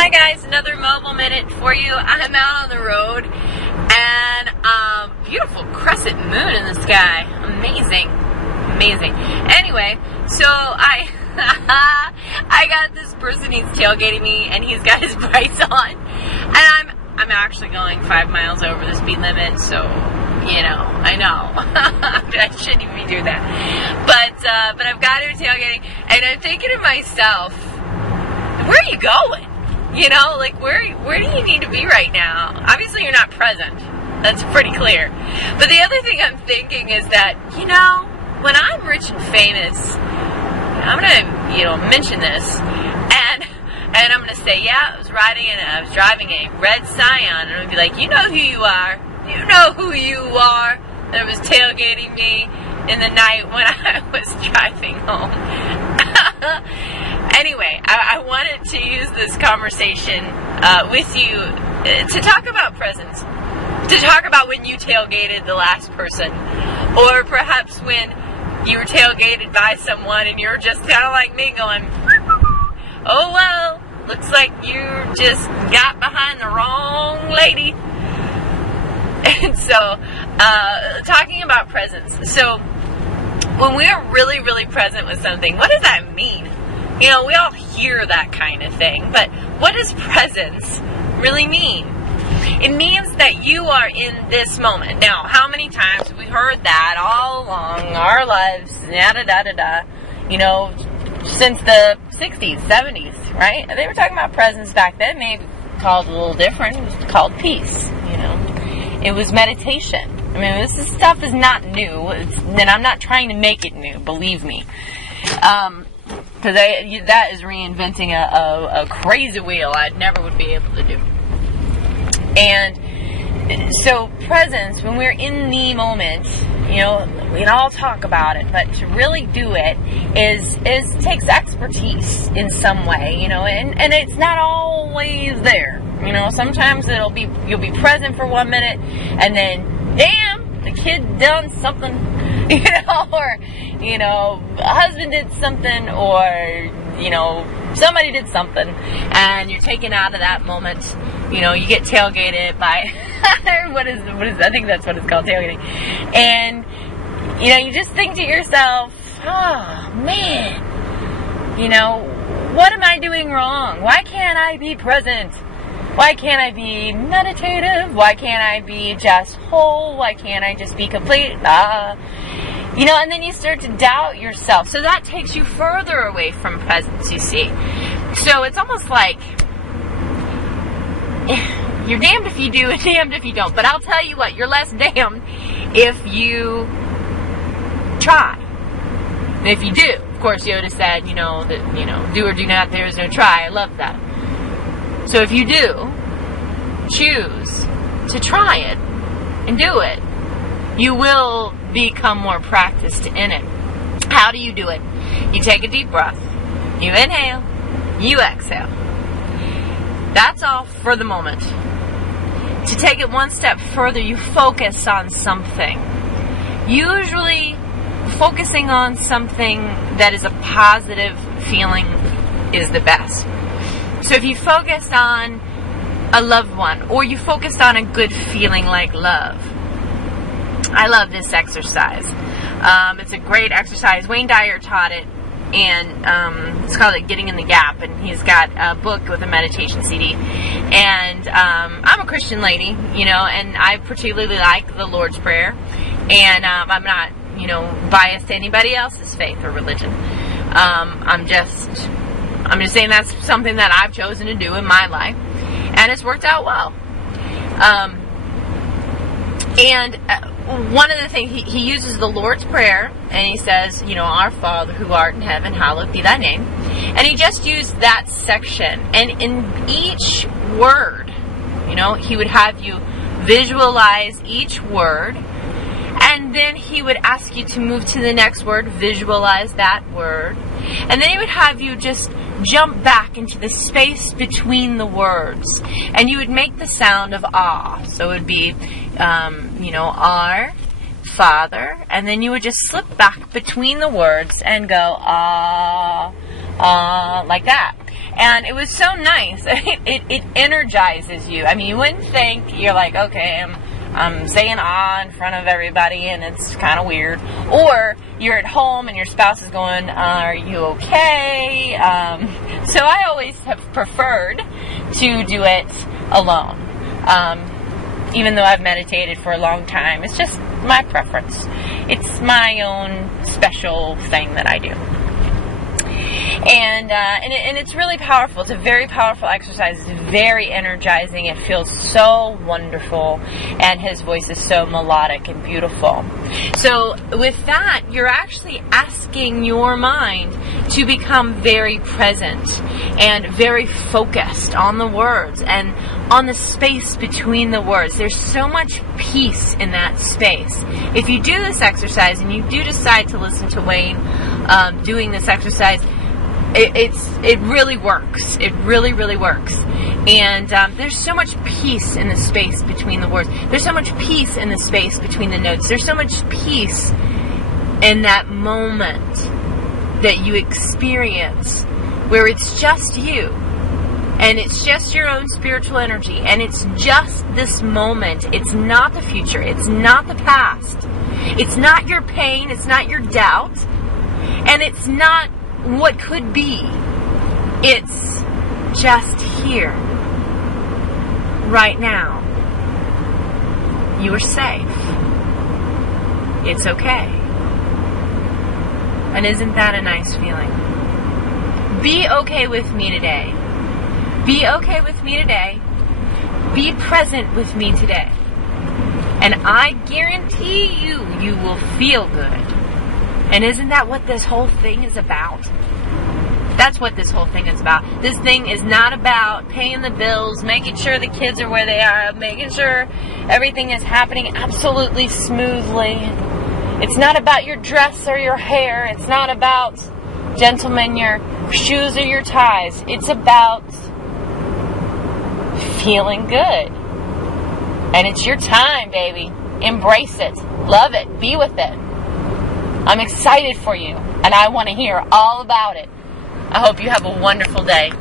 Hi guys, another mobile minute for you. I'm out on the road and beautiful crescent moon in the sky. Amazing. Anyway, so I got this person, he's tailgating me and he's got his brights on. And I'm actually going 5 miles over the speed limit, so you know, I know. I shouldn't even be doing that. But I've got him tailgating and I'm thinking to myself, where are you going? You know, like, where do you need to be right now? Obviously, you're not present. That's pretty clear. But the other thing I'm thinking is that, you know, when I'm rich and famous, I'm going to, mention this. And I'm going to say, yeah, I was driving a red Scion. And I'm going to be like, you know who you are. You know who you are. That was tailgating me in the night when I was driving home. Anyway, I wanted to use this conversation with you to talk about presence, to talk about when you tailgated the last person, or perhaps when you were tailgated by someone and you're just kind of like me going, oh well, looks like you just got behind the wrong lady. And so, talking about presence. So, when we're really, really present with something, what does that mean? You know, we all hear that kind of thing, but what does presence really mean? It means that you are in this moment. Now, how many times have we heard that all along our lives, you know, since the 60s, 70s, right? They were talking about presence back then, maybe called a little different. It was called peace, you know. It was meditation. I mean, this stuff is not new, and I'm not trying to make it new, believe me. Because that is reinventing a crazy wheel I never would be able to do. And so presence, when we're in the moment, you know, we can all talk about it, but to really do it takes expertise in some way, you know, and it's not always there. You know, sometimes you'll be present for 1 minute, and then, damn, the kid done something, you know, or, you know, a husband did something, or, you know, somebody did something, and you're taken out of that moment. You know, you get tailgated by, what is, I think that's what it's called, tailgating. And, you know, you just think to yourself, oh, man, you know, what am I doing wrong? Why can't I be present? Why can't I be meditative? Why can't I be just whole? Why can't I just be complete? You know, and then you start to doubt yourself. So that takes you further away from presence, you see. So it's almost like you're damned if you do and damned if you don't. But I'll tell you what, you're less damned if you try. And if you do, of course, Yoda said, you know, that, you know, do or do not, there is no try. I love that. So if you do choose to try it and do it, you will become more practiced in it. How do you do it? You take a deep breath. You inhale. You exhale. That's all for the moment. To take it one step further, you focus on something. Usually, focusing on something that is a positive feeling is the best. So if you focus on a loved one, or you focus on a good feeling like love. I love this exercise. It's a great exercise. Wayne Dyer taught it, and it's called Getting in the Gap, and he's got a book with a meditation CD. And I'm a Christian lady, you know, and I particularly like the Lord's Prayer, and I'm not, you know, biased to anybody else's faith or religion. I'm just saying that's something that I've chosen to do in my life, and it's worked out well. One of the things, he uses the Lord's Prayer, and he says, you know, Our Father who art in heaven, hallowed be thy name. And he just used that section, and in each word, you know, he would have you visualize each word, and then he would ask you to move to the next word, visualize that word, and then he would have you just jump back into the space between the words, and you would make the sound of ah. So it would be, you know, Our Father, and then you would just slip back between the words and go ah, like that. And it was so nice. It energizes you. I mean, you wouldn't think, you're like, okay, I'm saying ah in front of everybody and it's kind of weird. Or you're at home and your spouse is going, are you okay? So I always have preferred to do it alone. Even though I've meditated for a long time, it's just my preference. It's my own special thing that I do. And it's really powerful. It's a very powerful exercise. It's very energizing. It feels so wonderful, and his voice is so melodic and beautiful. So with that, you're actually asking your mind to become very present and very focused on the words and on the space between the words. There's so much peace in that space. If you do this exercise and you do decide to listen to Wayne doing this exercise, it really works. It really, really works. And there's so much peace in the space between the words. There's so much peace in the space between the notes. There's so much peace in that moment that you experience where it's just you. And it's just your own spiritual energy. And it's just this moment. It's not the future. It's not the past. It's not your pain. It's not your doubt. And it's not what could be. It's just here. Right now. You are safe. It's okay. And isn't that a nice feeling? Be okay with me today. Be okay with me today. Be present with me today. And I guarantee you, you will feel good. And isn't that what this whole thing is about? That's what this whole thing is about. This thing is not about paying the bills, making sure the kids are where they are, making sure everything is happening absolutely smoothly. It's not about your dress or your hair. It's not about, gentlemen, your shoes or your ties. It's about feeling good. And it's your time, baby. Embrace it. Love it. Be with it. I'm excited for you, and I want to hear all about it. I hope you have a wonderful day.